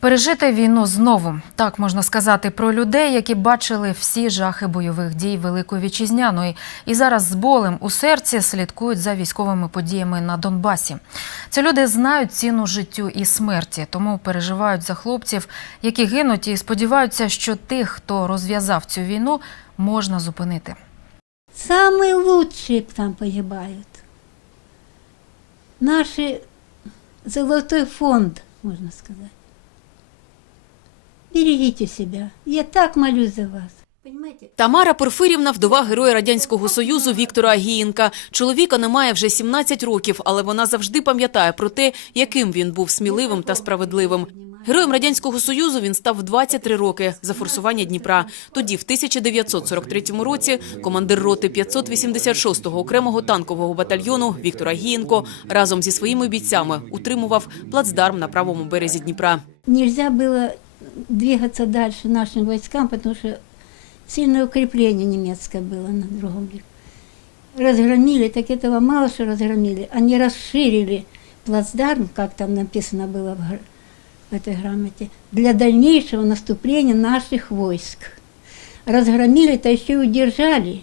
Пережити війну знову так можна сказати про людей, які бачили всі жахи бойових дій Великої вітчизняної, і зараз з болем у серці слідкують за військовими подіями на Донбасі. Ці люди знають ціну життю і смерті, тому переживають за хлопців, які гинуть, і сподіваються, що тих, хто розв'язав цю війну, можна зупинити. Самые лучшие там погибают. Наши золотой фонд, можно сказать. Берегите себя. Я так молюсь за вас. Тамара Порфирівна – вдова героя Радянського Союзу Віктора Агієнка. Чоловіка немає вже 17 років, але вона завжди пам'ятає про те, яким він був сміливим та справедливим. Героєм Радянського Союзу він став в 23 роки за форсування Дніпра. Тоді, в 1943 році, командир роти 586-го окремого танкового батальйону Віктор Агієнко разом зі своїми бійцями утримував плацдарм на правому березі Дніпра. Нельзя было двигаться дальше нашим войскам, потому что сильное укрепление немецкое было на другом берегу. Разгромили, так этого мало что разгромили. Они расширили плацдарм, как там написано было в, гр- в этой грамоте, для дальнейшего наступления наших войск. Разгромили, то еще и удержали.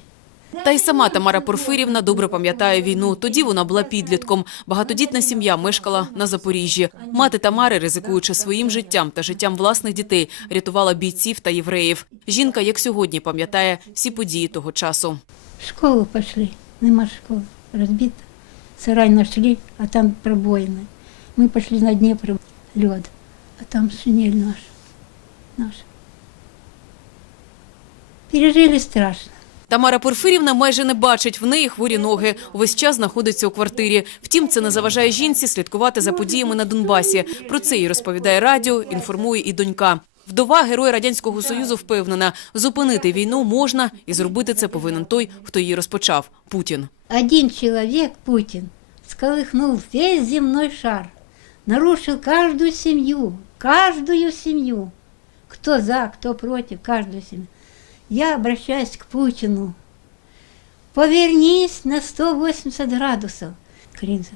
Та й сама Тамара Порфирівна добре пам'ятає війну. Тоді вона була підлітком. Багатодітна сім'я мешкала на Запоріжжі. Мати Тамари, ризикуючи своїм життям та життям власних дітей, рятувала бійців та євреїв. Жінка, як сьогодні, пам'ятає всі події того часу. В школу пошли, нема школы, разбита. Сарай нашли, а там пробоины. Мы пошли на Днепр, лед, а там шинель наша, наша. Пережили страшно. Тамара Порфирівна майже не бачить в неї хворі ноги. Увесь час знаходиться у квартирі. Втім, це не заважає жінці слідкувати за подіями на Донбасі. Про це їй розповідає радіо, інформує і донька. Вдова героя радянського союзу впевнена, зупинити війну можна і зробити це повинен той, хто її розпочав Путін. Один человек, Путин, сколыхнул весь земной шар, нарушил каждую семью, каждую семью. Кто за, кто против, каждую семью. Я обращаюсь к Путину. Повернись на 180 градусов, Кринза.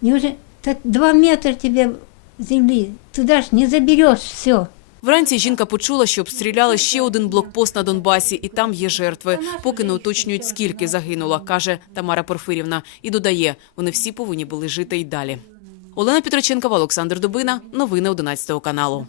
Неужели два метра тебе земли, туда ж не заберешь все. Вранці жінка почула, що обстріляли ще один блокпост на Донбасі, і там є жертви. Поки не уточнюють, скільки загинуло, каже Тамара Порфирівна. І додає, вони всі повинні були жити й далі. Олена Петроченкова, Олександр Дубина. Новини 11 каналу.